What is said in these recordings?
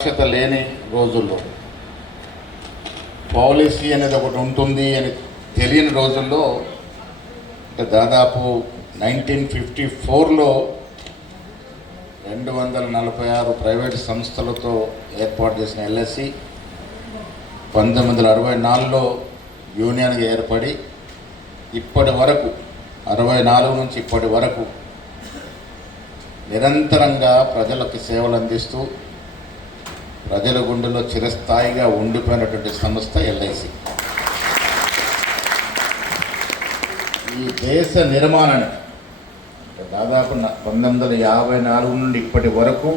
సురక్షిత లేని రోజుల్లో పాలసీ అనేది ఒకటి ఉంటుంది అని తెలియని రోజుల్లో దాదాపు 1954లో 246 ప్రైవేట్ సంస్థలతో ఏర్పాటు చేసిన ఎల్ఐసి 1964లో యూనియన్గా ఏర్పడి ఇప్పటి వరకు 64 నుంచి ఇప్పటి వరకు నిరంతరంగా ప్రజలకు సేవలు అందిస్తూ ప్రజల గుండెలో చిరస్థాయిగా ఉండిపోయినటువంటి సంస్థ ఎల్ఐసి. ఈ దేశ నిర్మాణానికి దాదాపు 1954 నుండి ఇప్పటి వరకు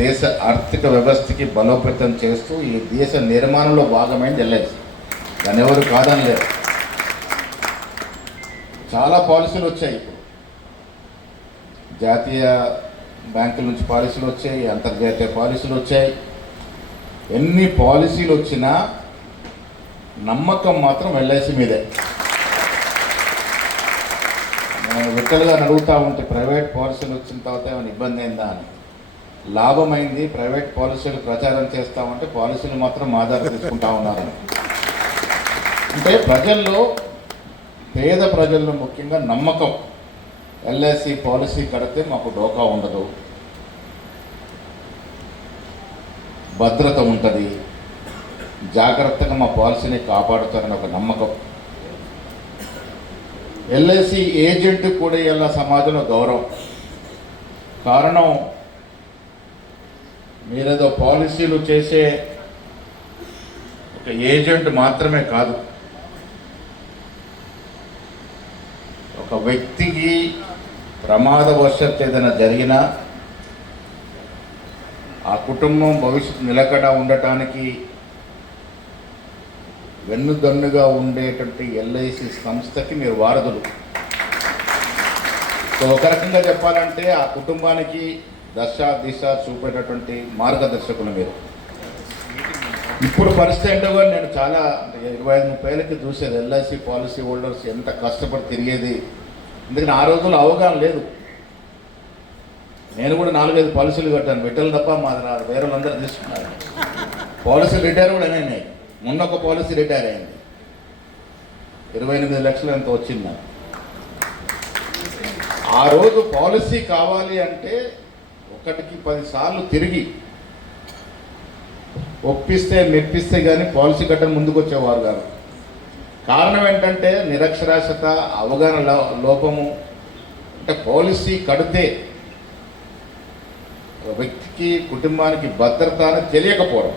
దేశ ఆర్థిక వ్యవస్థకి బలోపేతం చేస్తూ ఈ దేశ నిర్మాణంలో భాగమైంది ఎల్ఐసి. దాన్ని ఎవరు కాదనలేరు. చాలా పాలసీలు వచ్చాయి. ఇప్పుడు జాతీయ బ్యాంకుల నుంచి పాలసీలు వచ్చాయి, అంతర్జాతీయ పాలసీలు వచ్చాయి. ఎన్ని పాలసీలు వచ్చినా నమ్మకం మాత్రం ఎల్ఐసి మీదే. నేను విట్టలుగా అడుగుతూ ఉంటే ప్రైవేట్ పాలసీలు వచ్చిన తర్వాత ఏమైనా ఇబ్బంది అయిందా అని. లాభమైంది. ప్రైవేట్ పాలసీలు ప్రచారం చేస్తామంటే పాలసీలు మాత్రం ఆధార తీసుకుంటా ఉన్నారని. అంటే ప్రజల్లో, పేద ప్రజల్లో ముఖ్యంగా నమ్మకం. ఎల్ఐసి పాలసీ కడితే మాకు డోకా ఉండదు, భద్రత ఉంటుంది, జాగ్రత్తగా మా పాలసీని కాపాడుతారని ఒక నమ్మకం. ఎల్ఐసి ఏజెంట్ కూడా ఇలా సమాజంలో గౌరవం. కారణం, మీరేదో పాలసీలు చేసే ఒక ఏజెంట్ మాత్రమే కాదు, ఒక వ్యక్తికి ప్రమాదవశాత్తు ఏదైనా జరిగినా ఆ కుటుంబం భవిష్యత్తు నిలకడ ఉండటానికి వెన్నుదన్నుగా ఉండేటువంటి ఎల్ఐసి సంస్థకి మీరు వారధులు. సో ఒక రకంగా చెప్పాలంటే ఆ కుటుంబానికి దశ దిశ చూపేటటువంటి మార్గదర్శకులు మీరు. ఇప్పుడు పరిస్థితి ఏంటో కూడా నేను చాలా 25-30 ఏళ్ళకి చూసేది ఎల్ఐసి పాలసీ హోల్డర్స్ ఎంత కష్టపడి తిరిగేది. ఎందుకంటే ఆ రోజుల్లో అవగాహన లేదు. నేను కూడా 4-5 పాలసీలు కట్టాను, విట్టలు తప్ప మా వేరే వాళ్ళందరూ తీసుకున్నారు. పాలసీ రిటైర్ కూడా అయినాయి. మొన్న ఒక పాలసీ రిటైర్ అయింది, 28 లక్షలు ఎంత వచ్చింది నాకు. ఆ రోజు పాలసీ కావాలి అంటే 1కి 10 సార్లు తిరిగి ఒప్పిస్తే మెప్పిస్తే కానీ పాలసీ కట్టడం ముందుకు వచ్చేవారు కాదు. కారణం ఏంటంటే నిరక్షరాస్యత, అవగాహన లోపము. అంటే పాలసీ కడితే వ్యక్తికి, కుటుంబానికి భద్రత అని తెలియకపోవడం.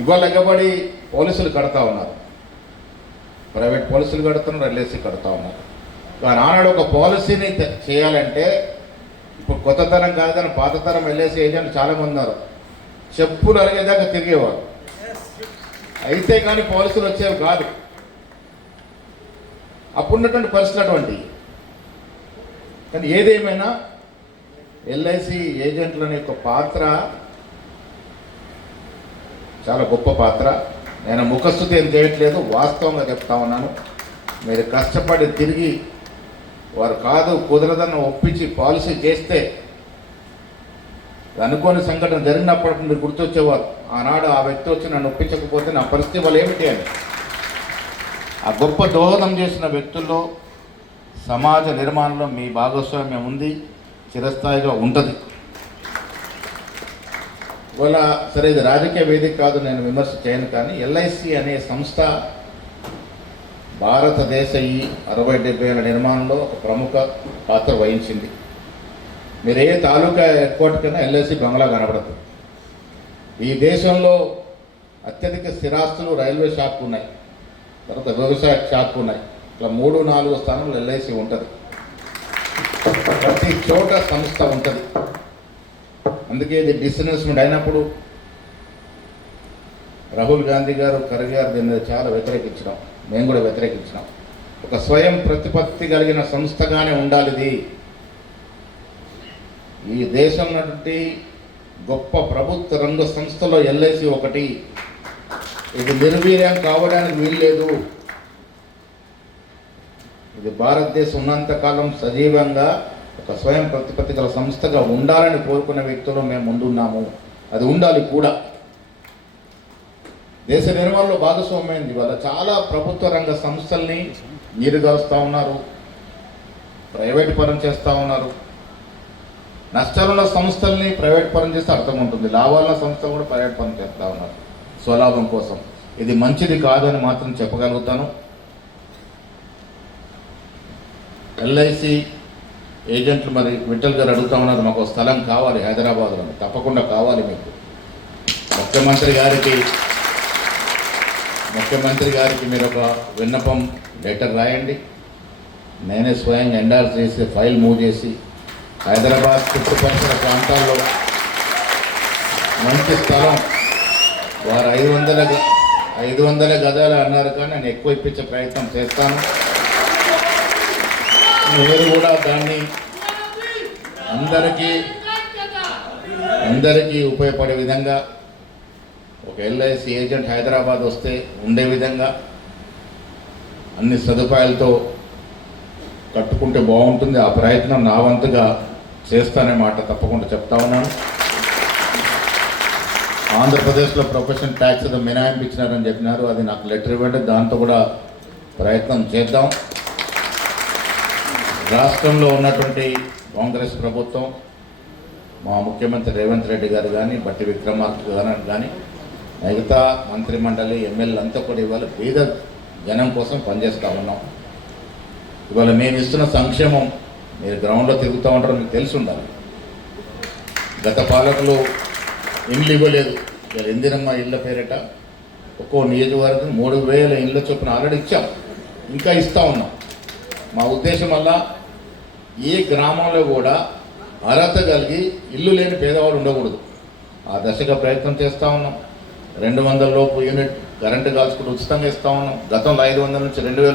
ఇవాళ ఎగబడి పాలసీలు కడతా ఉన్నారు, ప్రైవేట్ పాలసీలు కడుతున్నారు, ఎల్ఐసి కడతా ఉన్నారు. కానీ ఆనాడు ఒక పాలసీని చేయాలంటే, ఇప్పుడు కొత్త తరం కాదు కానీ పాత తరం ఎల్ఐసి ఏజెంట్లు చాలామంది ఉన్నారు. చెప్పులు అరిగేదాకా తిరిగేవారు, అయితే కానీ పాలసీలు వచ్చేవి కాదు. అప్పుడున్నటువంటి పరిస్థితులు అటువంటి. కానీ ఏదేమైనా ఎల్ఐసి ఏజెంట్లని యొక్క పాత్ర చాలా గొప్ప పాత్ర. నేను ముఖస్థుతి ఏం చేయట్లేదు, వాస్తవంగా చెప్తా ఉన్నాను. మీరు కష్టపడి తిరిగి వారు కాదు కుదరదన్న ఒప్పించి పాలసీ చేస్తే అనుకోని సంఘటన జరిగినప్పటికీ మీరు గుర్తొచ్చేవారు. ఆనాడు ఆ వ్యక్తి వచ్చి నన్ను ఒప్పించకపోతే నా పరిస్థితి వాళ్ళు ఏమిటి అని. ఆ గొప్ప దోహదం చేసిన వ్యక్తుల్లో సమాజ నిర్మాణంలో మీ భాగస్వామ్యం ఉంది, చిరస్థాయిగా ఉంటుంది. ఇవాళ సరే ఇది రాజకీయ వేదిక కాదు, నేను విమర్శ చేయను. కానీ ఎల్ఐసి అనే సంస్థ భారతదేశ ఈ 60-70 ఏళ్ళ నిర్మాణంలో ఒక ప్రముఖ పాత్ర వహించింది. మీరు ఏ తాలూకా హెడ్క్వార్టర్ కన్నా ఎల్ఐసి బంగ్లా కనబడదు. ఈ దేశంలో అత్యధిక స్థిరాస్తులు రైల్వే షాప్ ఉన్నాయి, తర్వాత వ్యవసాయ షాప్ ఉన్నాయి. ఇట్లా 3-4 స్థానంలో ఎల్ఐసి ఉంటుంది. ప్రతి చోట సంస్థ ఉంటుంది. అందుకే ఇది డిస్ఇన్వెస్ట్మెంట్ అయినప్పుడు రాహుల్ గాంధీ గారు, ఖర్గే గారు దీని మీద చాలా వ్యతిరేకించడం, మేము కూడా వ్యతిరేకించినాం. ఒక స్వయం ప్రతిపత్తి కలిగిన సంస్థగానే ఉండాలి ఇది. ఈ దేశంలో గొప్ప ప్రభుత్వ రంగ సంస్థలో ఎల్ఐసి ఒకటి. ఇది నిర్వీర్యం కావడానికి వీల్లేదు. ఇది భారతదేశం ఉన్నంతకాలం సజీవంగా ఒక స్వయం ప్రతిపత్తి గల సంస్థగా ఉండాలని కోరుకున్న వ్యక్తులు మేము ముందున్నాము. అది ఉండాలి కూడా. దేశ నిర్మాణంలో భాగస్వామ్యమైంది. ఇవాళ చాలా ప్రభుత్వ రంగ సంస్థల్ని నీరుగారుస్తూ ఉన్నారు, ప్రైవేట్ పరం చేస్తూ ఉన్నారు. నష్టాలున్న సంస్థల్ని ప్రైవేట్ పరం చేస్తే అర్థం ఉంటుంది. లాభాలున్న సంస్థలు కూడా ప్రైవేట్ పరం చేస్తూ ఉన్నారు స్వలాభం కోసం. ఇది మంచిది కాదు అని మాత్రం చెప్పగలుగుతాను. ఎల్ఐసి ఏజెంట్లు మరి విఠల్ గారు అడుగుతా ఉన్నారు, మాకు స్థలం కావాలి హైదరాబాద్లో. తప్పకుండా కావాలి మీకు. ముఖ్యమంత్రి గారికి మీరు ఒక విన్నపం లెటర్ రాయండి. నేనే స్వయంగా ఎండార్స్ చేసి ఫైల్ మూవ్ చేసి హైదరాబాద్ చుట్టుపక్కల ప్రాంతాల్లో మంచి స్థలం, వారు 500 గదాలు అన్నారు, కానీ నేను ఎక్కువ ఇప్పించే ప్రయత్నం చేస్తాను. మీరు కూడా దాన్ని అందరికీ ఉపయోగపడే విధంగా ఒక ఎల్ఐసి ఏజెంట్ హైదరాబాద్ వస్తే ఉండే విధంగా అన్ని సదుపాయాలతో కట్టుకుంటే బాగుంటుంది. ఆ ప్రయత్నం నా వంతుగా చేస్తానే మాట తప్పకుండా చెప్తా ఉన్నాను. ఆంధ్రప్రదేశ్లో ప్రొఫెషన్ ట్యాక్స్ ఏదో మినహాయింపు ఇచ్చినారని చెప్పినారు, అది నాకు లెటర్ ఇవ్వండి, దాంతో కూడా ప్రయత్నం చేద్దాం. రాష్ట్రంలో ఉన్నటువంటి కాంగ్రెస్ ప్రభుత్వం, మా ముఖ్యమంత్రి రేవంత్ రెడ్డి గారు కానీ, బట్టి విక్రమార్క గారు కానీ, మిగతా మంత్రిమండలి ఎమ్మెల్యేలు అంతా కూడా ఇవాళ పేద జనం కోసం పనిచేస్తూ ఉన్నాం. ఇవాళ మేము ఇస్తున్న సంక్షేమం మీరు గ్రౌండ్లో తిరుగుతూ ఉంటారో మీకు తెలిసి ఉండాలి. గత పాలకులు ఇండ్లు ఇవ్వలేదు. ఇవాళ ఇందిరమ్మ ఇళ్ళ పేరిట ఒక్కో నియోజకవర్గం 3000 ఇండ్ల చొప్పున ఆల్రెడీ ఇచ్చాం, ఇంకా ఇస్తూ ఉన్నాం. మా ఉద్దేశం వల్ల ఏ గ్రామంలో కూడా అర్హత కలిగి ఇల్లు లేని పేదవాడు ఉండకూడదు. ఆ దశగా ప్రయత్నం చేస్తూ ఉన్నాం. 200 లోపు యూనిట్ కరెంటు కాల్చుకుంటూ ఉచితంగా ఇస్తూ ఉన్నాం. గతంలో 500 నుంచి 2000